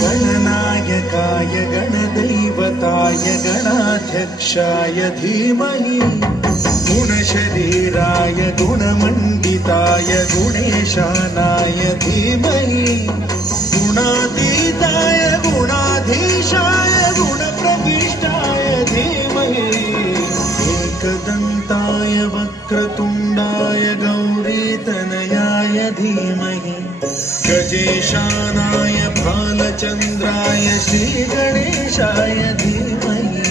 गणनायकाय गणदैवताय गणाध्यक्षाय धीमहि गुणशरीराय गुणमण्डिताय गुणेशानाय धीमहि गुणातीताय गुणाधीशाय गुणप्रविष्टाय धीमहि एकदन्ताय वक्रतुण्डाय गौरीतनयाय धीमहि गजेशानाय भालचन्द्राय श्रीगणेशाय धीमहि